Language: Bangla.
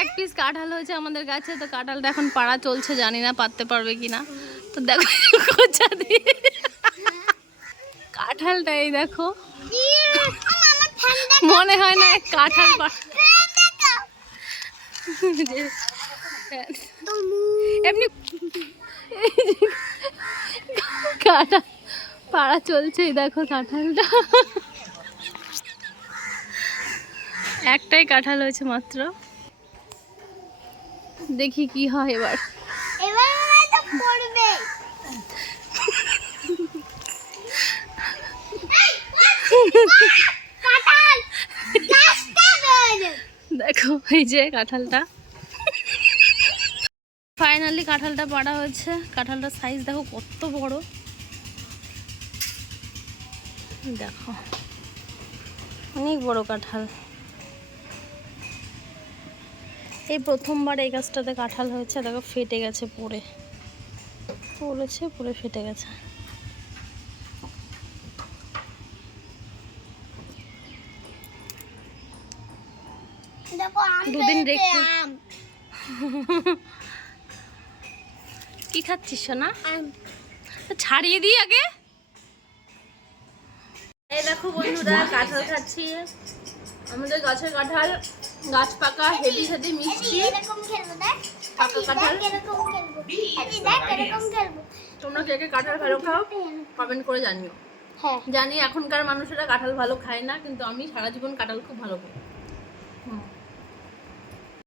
এক পিস কাঁঠাল হয়েছে আমাদের গাছে, তো কাঁঠালটা এখন পাড়া চলছে, জানি না পারতে পারবে কি না তো দেখো কোচা দিয়ে কাঁঠালটা এই দেখো। মনে হয় না কাঁঠাল এমনি কাঁঠাল পাড়া চলছে দেখো কাঁঠালটা। একটাই কাঁঠাল হয়েছে মাত্র। দেখি কি হয় এবার। দেখো এই যে কাঁঠালটা। ফাইনালি কাঁঠালটা পাড়া হয়েছে। কাঁঠালটার সাইজ দেখো কত বড়। দেখো অনেক বড় কাঁঠাল। এই প্রথমবার এই গাছটাতে কাঁঠাল হয়েছে দেখো ফেটে গেছে পড়ে। পড়েছে পড়ে ফেটে গেছে। দেখো দুদিন রেখে- আম। কি খাচ্ছিস সোনা? ছাড়িয়ে দিই আগে। এই দেখো বন্ধুরা কাঁঠাল খাচ্ছি। আমাদের গাছের কাঁঠাল গাছ পাকা হেভি হেভি মিষ্টি। এরকম খেলব দেখ। পাকা কাঁঠাল। দেখ এরকম খেলব। এই দেখ এরকম খেলব। তোমরা কে কে কাঁঠাল ভালো খাও কমেন্ট করে জানিও। হ্যাঁ। জানি এখনকার মানুষেরা কাঁঠাল ভালো খায় না কিন্তু আমি সারা জীবন কাঁঠাল খুব ভালো খাই। হুম।